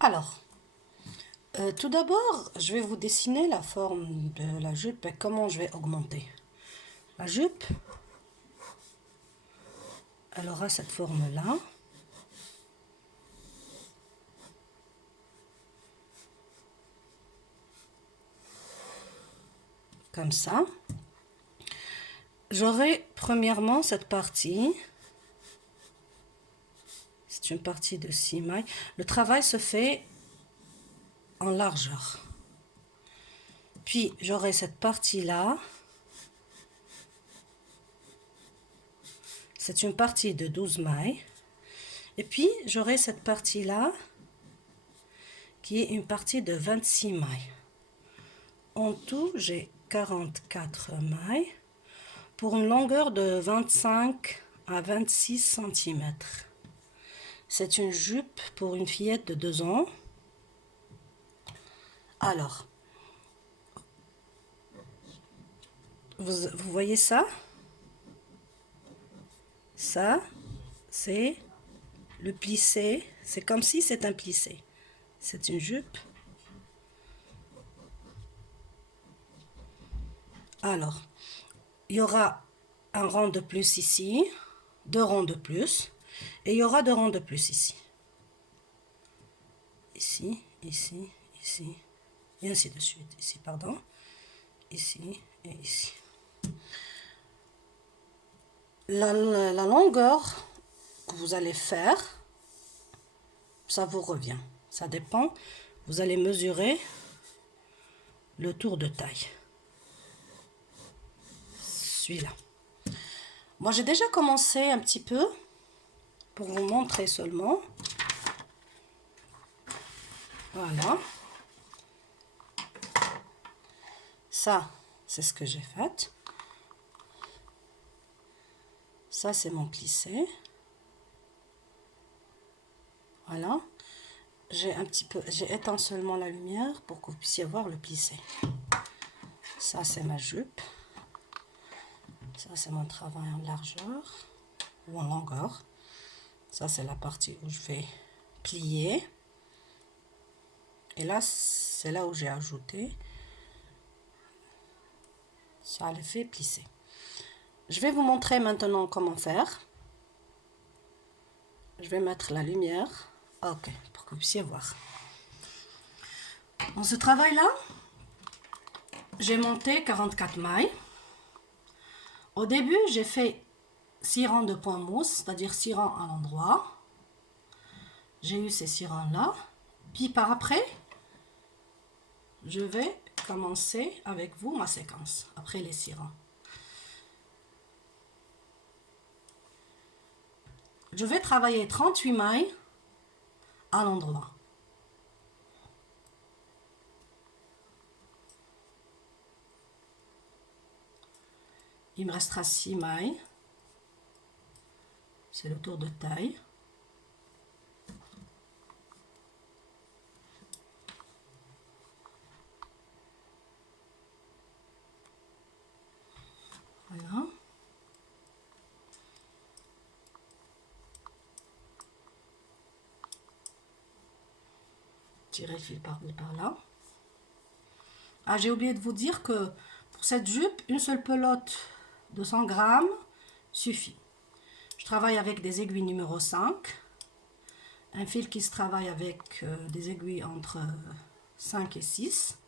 Alors, tout d'abord, je vais vous dessiner la forme de la jupe et comment je vais augmenter. La jupe, elle aura cette forme-là. Comme ça. J'aurai premièrement cette partie. C'est une partie de 6 mailles. Le travail se fait en largeur. Puis j'aurai cette partie-là. C'est une partie de 12 mailles. Et puis j'aurai cette partie-là qui est une partie de 26 mailles. En tout, j'ai 44 mailles pour une longueur de 25 à 26 cm. C'est une jupe pour une fillette de 2 ans. Alors, vous voyez ça? Ça, c'est le plissé. C'est comme si c'est un plissé. C'est une jupe. Alors, il y aura un rang de plus ici, 2 rangs de plus, et il y aura 2 rangs de plus ici. Ici, ici, ici, et ainsi de suite. Ici, pardon. Ici et ici. La longueur que vous allez faire, ça vous revient. Ça dépend. Vous allez mesurer le tour de taille. Celui-là. Moi, j'ai déjà commencé un petit peu pour vous montrer seulement. Voilà. Ça, c'est ce que j'ai fait. Ça, c'est mon plissé. Voilà. J'ai éteint seulement la lumière pour que vous puissiez voir le plissé. Ça, c'est ma jupe. Ça, c'est mon travail en largeur ou en longueur. Ça, c'est la partie où je vais plier. Et là, c'est là où j'ai ajouté. Ça le fait plisser. Je vais vous montrer maintenant comment faire. Je vais mettre la lumière. Ok, pour que vous puissiez voir. Dans ce travail-là, j'ai monté 44 mailles. Au début, j'ai fait 6 rangs de point mousse, c'est-à-dire 6 rangs à l'endroit. J'ai eu ces 6 rangs-là. Puis par après, je vais commencer avec vous ma séquence, après les 6 rangs. Je vais travailler 38 mailles à l'endroit. Il me restera 6 mailles. C'est le tour de taille. Voilà. Tirer le fil par-là par là. Ah, j'ai oublié de vous dire que pour cette jupe, une seule pelote de 100 grammes suffit. Je travaille avec des aiguilles numéro 5. Un fil qui se travaille avec des aiguilles entre 5 et 6.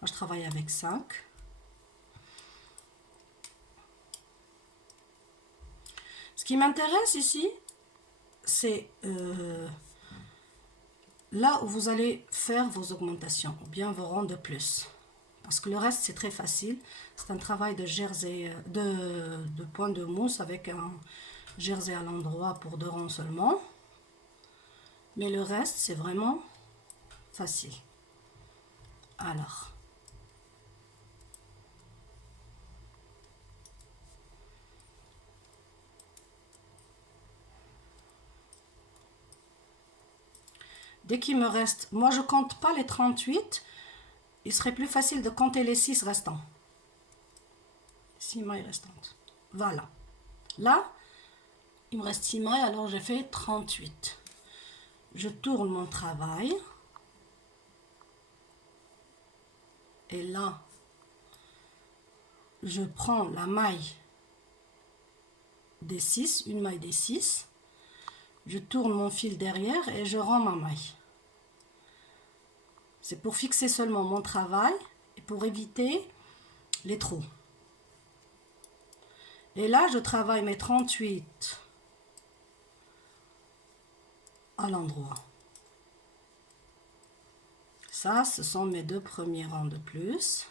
Moi, je travaille avec 5. Ce qui m'intéresse ici, c'est là où vous allez faire vos augmentations, ou bien vos rangs de plus. Parce que le reste, c'est très facile. C'est un travail de jersey, de point de mousse avec un jersey à l'endroit pour 2 rangs seulement. Mais le reste, c'est vraiment facile. Alors, dès qu'il me reste, moi je compte pas les 38, il serait plus facile de compter les 6 restants. 6 mailles restantes. Voilà. Là, il me reste 6 mailles, alors j'ai fait 38. Je tourne mon travail. Et là, je prends la maille des 6, une maille des 6. Je tourne mon fil derrière et je rends ma maille. C'est pour fixer seulement mon travail et pour éviter les trous. Et là, je travaille mes 38 à l'endroit. Ça, ce sont mes 2 premiers rangs de plus.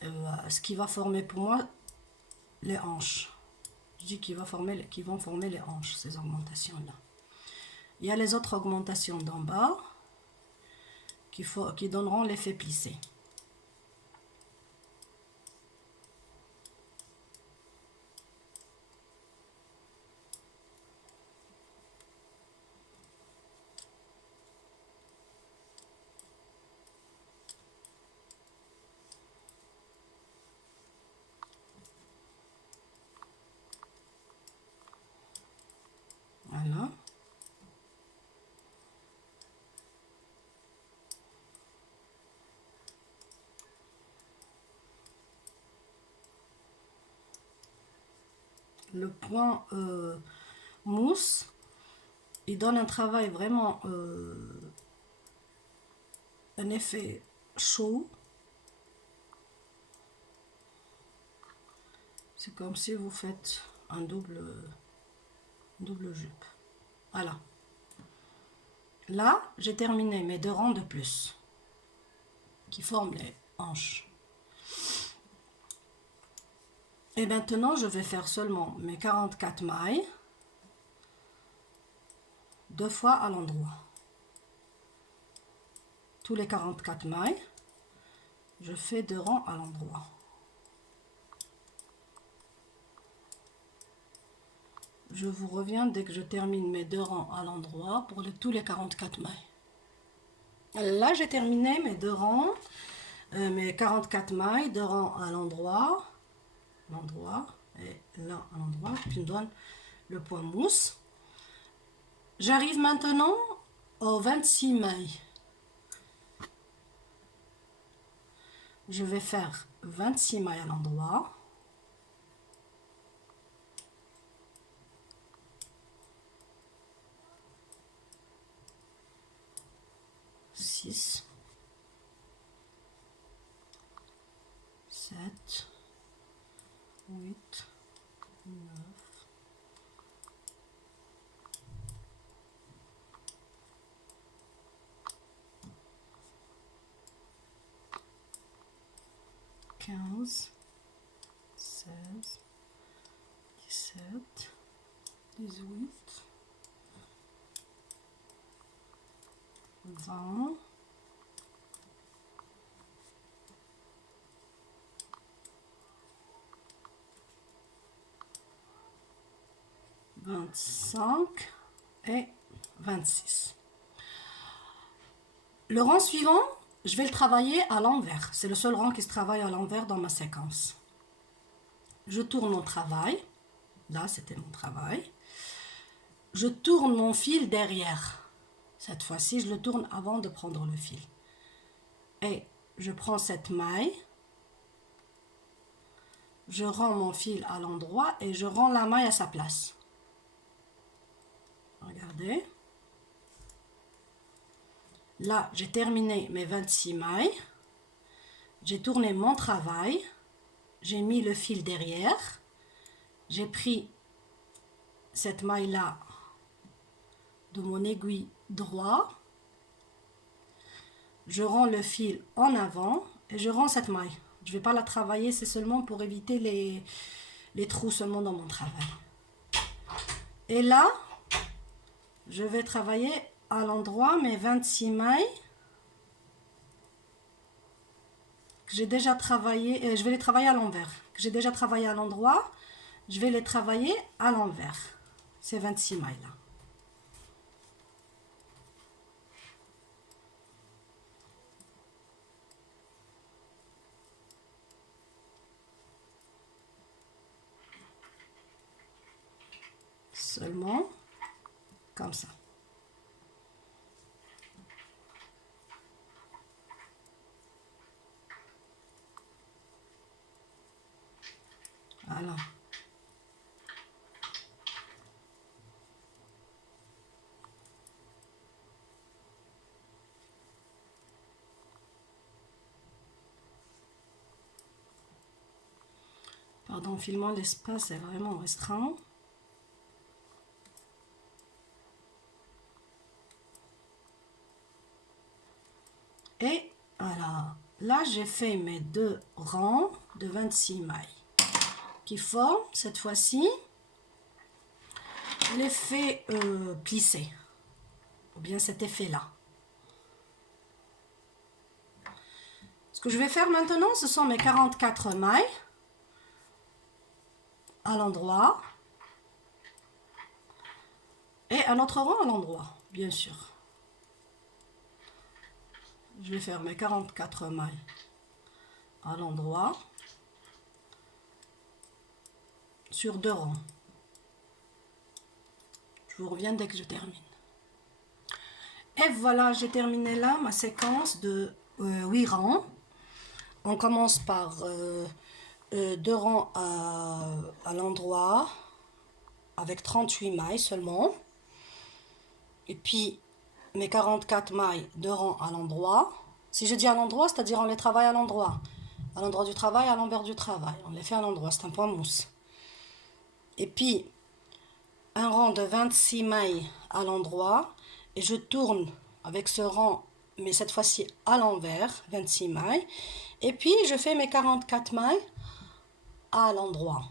Ce qui va former pour moi les hanches. Je dis qu'ils vont former les hanches, ces augmentations-là. Il y a les autres augmentations d'en bas qui donneront l'effet plissé. Voilà. Le point mousse, il donne un travail vraiment, un effet chaud. C'est comme si vous faites un double jupe. Voilà. Là, j'ai terminé mes 2 rangs de plus qui forment les hanches. Et maintenant, je vais faire seulement mes 44 mailles 2 fois à l'endroit. Tous les 44 mailles, je fais 2 rangs à l'endroit. Je vous reviens dès que je termine mes 2 rangs à l'endroit pour tous les 44 mailles. Là, j'ai terminé mes 2 rangs, mes 44 mailles, 2 rangs à l'endroit, et là à l'endroit, qui me donne le point mousse. J'arrive maintenant aux 26 mailles. Je vais faire 26 mailles à l'endroit. Six, 7, 8, 9, 15, 16, 17, 18, 20, 25 et 26. Le rang suivant, je vais le travailler à l'envers. C'est le seul rang qui se travaille à l'envers dans ma séquence. Je tourne mon travail. Là, c'était mon travail. Je tourne mon fil derrière. Cette fois-ci, je le tourne avant de prendre le fil. Et je prends cette maille. Je rends mon fil à l'endroit et je rends la maille à sa place. Regardez. Là, j'ai terminé mes 26 mailles. J'ai tourné mon travail. J'ai mis le fil derrière. J'ai pris cette maille-là de mon aiguille droit. Je rends le fil en avant et je rends cette maille. Je ne vais pas la travailler, c'est seulement pour éviter les trous seulement dans mon travail. Et là, je vais travailler à l'endroit mes 26 mailles que j'ai déjà travaillé, je vais les travailler à l'envers. Que j'ai déjà travaillé à l'endroit, je vais les travailler à l'envers. Ces 26 mailles là. Seulement comme ça. Voilà. Pardon, filmant l'espace est vraiment restreint. Et voilà, là j'ai fait mes 2 rangs de 26 mailles qui forment cette fois-ci. Je les fais plisser, ou bien cet effet-là. Ce que je vais faire maintenant, ce sont mes 44 mailles à l'endroit et un autre rang à l'endroit, bien sûr. Je vais faire mes 44 mailles à l'endroit sur 2 rangs. Je vous reviens dès que je termine. Et voilà, j'ai terminé là ma séquence de 8 rangs. On commence par 2 rangs à l'endroit avec 38 mailles seulement. Et puis mes 44 mailles, 2 rangs à l'endroit. Si je dis à l'endroit, c'est-à-dire on les travaille à l'endroit. À l'endroit du travail, à l'envers du travail. On les fait à l'endroit, c'est un point mousse. Et puis un rang de 26 mailles à l'endroit. Et je tourne avec ce rang, mais cette fois-ci à l'envers, 26 mailles. Et puis je fais mes 44 mailles à l'endroit,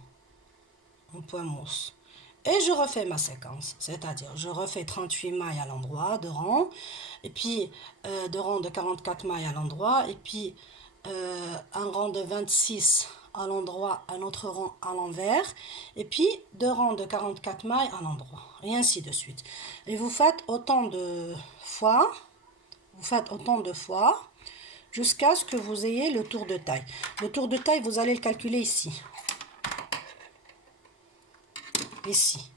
en point mousse. Et je refais ma séquence, c'est-à-dire je refais 38 mailles à l'endroit, 2 rangs, et puis 2 rangs de 44 mailles à l'endroit, et puis un rang de 26 à l'endroit, un autre rang à l'envers, et puis 2 rangs de 44 mailles à l'endroit, et ainsi de suite. Et vous faites autant de fois, jusqu'à ce que vous ayez le tour de taille. Le tour de taille, vous allez le calculer ici. Ici.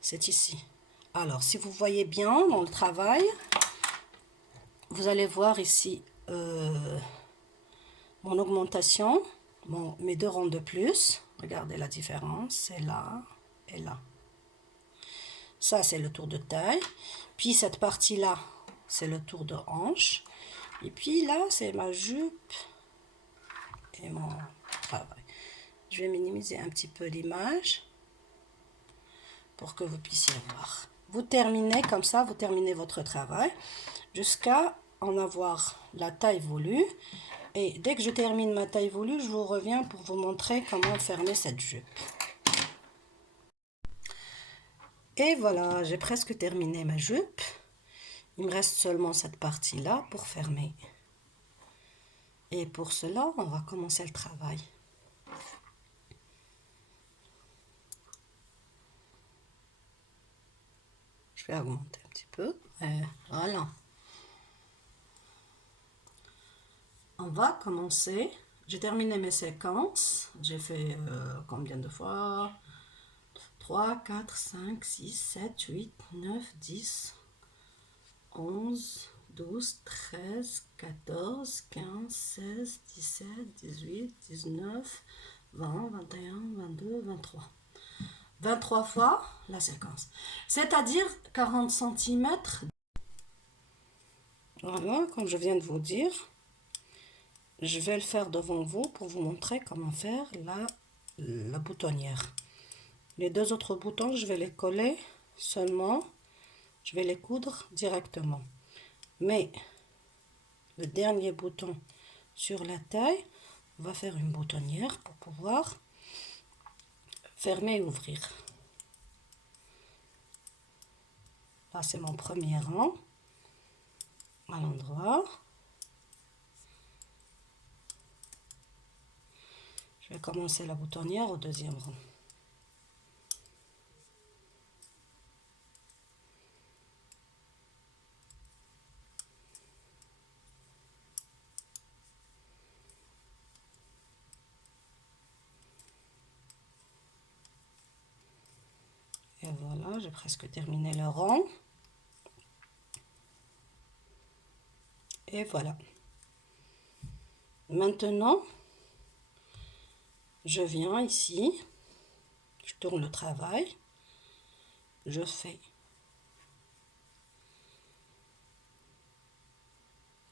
C'est ici. Alors, si vous voyez bien dans le travail, vous allez voir ici mon augmentation, mes 2 rangs de plus. Regardez la différence, c'est là et là. Ça, c'est le tour de taille. Puis cette partie-là, c'est le tour de hanche. Et puis là, c'est ma jupe et mon travail. Je vais minimiser un petit peu l'image pour que vous puissiez voir. Vous terminez comme ça, vous terminez votre travail jusqu'à en avoir la taille voulue. Et dès que je termine ma taille voulue, je vous reviens pour vous montrer comment fermer cette jupe. Et voilà, j'ai presque terminé ma jupe. Il me reste seulement cette partie-là pour fermer. Et pour cela, on va commencer le travail. Je vais augmenter un petit peu. Et voilà. On va commencer. J'ai terminé mes séquences. J'ai fait combien de fois? 3, 4, 5, 6, 7, 8, 9, 10, 11, 12, 13, 14, 15, 16, 17, 18, 19, 20, 21, 22, 23. 23 fois la séquence. C'est-à-dire 40 cm. Voilà, comme je viens de vous dire. Je vais le faire devant vous pour vous montrer comment faire la boutonnière. Les 2 autres boutons, je vais les coller seulement. Je vais les coudre directement. Mais le dernier bouton sur la taille, on va faire une boutonnière pour pouvoir fermer et ouvrir. Là, c'est mon premier rang à l'endroit. Je vais commencer la boutonnière au 2e rang. Et voilà, j'ai presque terminé le rang. Et voilà. Maintenant, je viens ici, je tourne le travail, je fais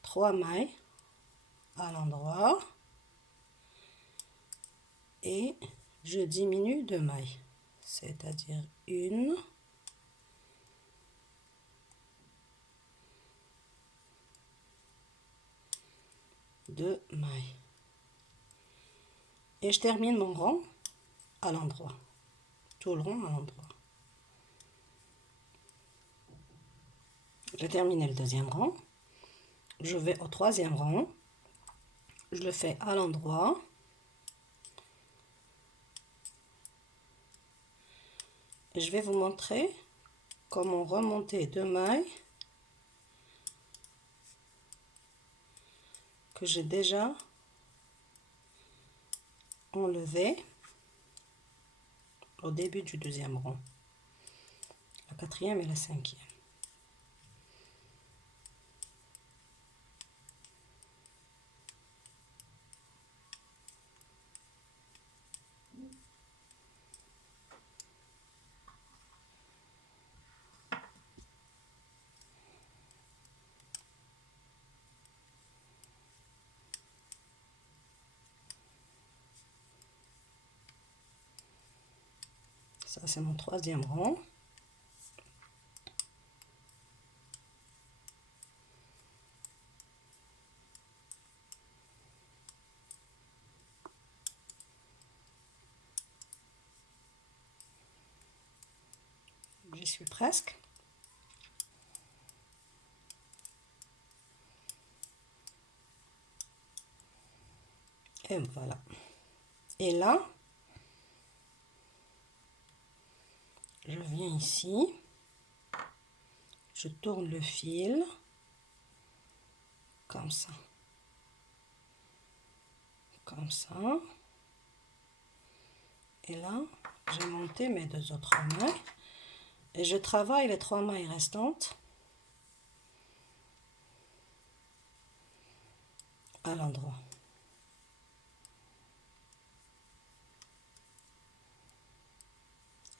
3 mailles à l'endroit et je diminue de mailles, c'est-à-dire 1, 2 mailles. Et je termine mon rang à l'endroit, tout le rond à l'endroit. J'ai terminé le deuxième rang, je vais au troisième rang, je le fais à l'endroit, et je vais vous montrer comment remonter 2 mailles que j'ai déjà enlevées au début du deuxième rang, la quatrième et la cinquième. Ça, c'est mon troisième rang. J'y suis presque. Et voilà. Et là, je viens ici, je tourne le fil comme ça, comme ça. Et là, j'ai monté mes 2 autres mailles et je travaille les 3 mailles restantes à l'endroit.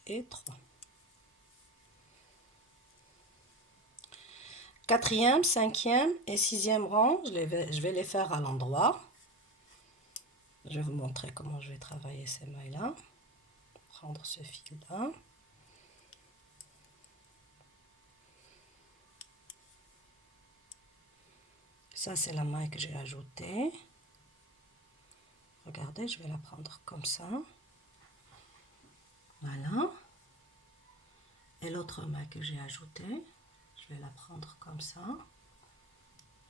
Et 3. Quatrième, cinquième et sixième rang, je vais les faire à l'endroit. Je vais vous montrer comment je vais travailler ces mailles-là. Prendre ce fil-là. Ça, c'est la maille que j'ai ajoutée. Regardez, je vais la prendre comme ça. Voilà. Et l'autre maille que j'ai ajoutée, je vais la prendre comme ça,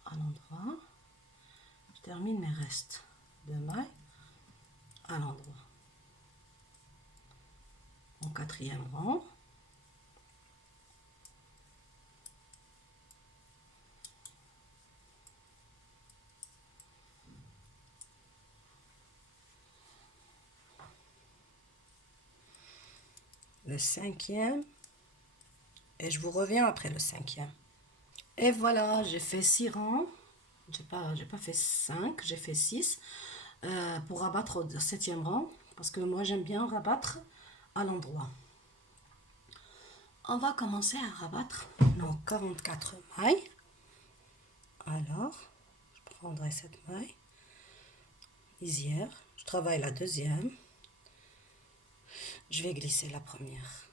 à l'endroit. Je termine mes restes de mailles à l'endroit. Mon quatrième rang. Le cinquième. Et je vous reviens après le cinquième. Et voilà, j'ai fait 6 rangs. J'ai pas fait 5, j'ai fait 6 pour rabattre au septième rang. Parce que moi, j'aime bien rabattre à l'endroit. On va commencer à rabattre nos 44 mailles. Alors, je prendrai cette maille lisière. Je travaille la deuxième. Je vais glisser la première.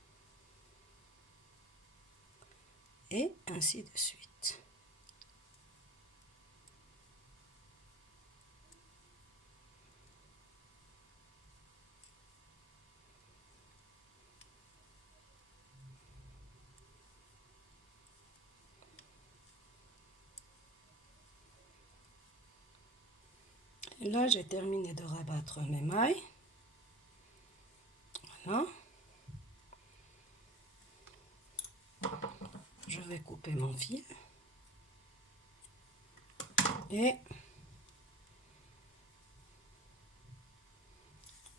Et ainsi de suite. Et là, j'ai terminé de rabattre mes mailles. Voilà. Je vais couper mon fil. Et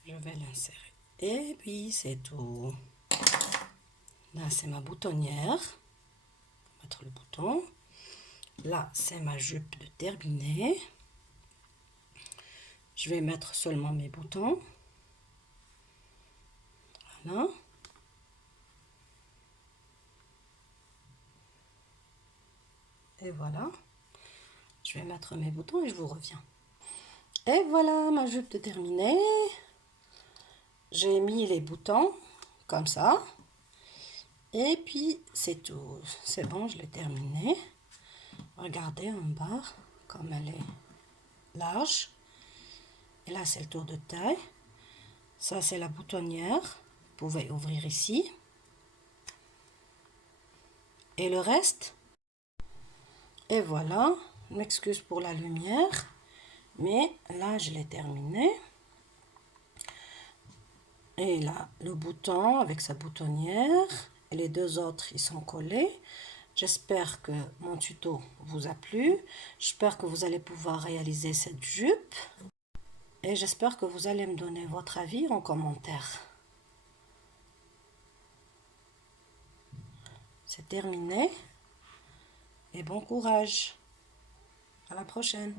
je vais l'insérer. Et puis, c'est tout. Là, c'est ma boutonnière. Mettre le bouton. Là, c'est ma jupe de terminée. Je vais mettre seulement mes boutons. Voilà. Et voilà. Je vais mettre mes boutons et je vous reviens. Et voilà ma jupe de terminée. J'ai mis les boutons comme ça. Et puis c'est tout. C'est bon, je l'ai terminé. Regardez en bas comme elle est large. Et là c'est le tour de taille. Ça c'est la boutonnière. Vous pouvez ouvrir ici. Et le reste. Et voilà. Je m'excuse pour la lumière. Mais là je l'ai terminé. Et là, le bouton avec sa boutonnière. Et les deux autres, ils sont collés. J'espère que mon tuto vous a plu. J'espère que vous allez pouvoir réaliser cette jupe. Et j'espère que vous allez me donner votre avis en commentaire. C'est terminé. Et bon courage. À la prochaine.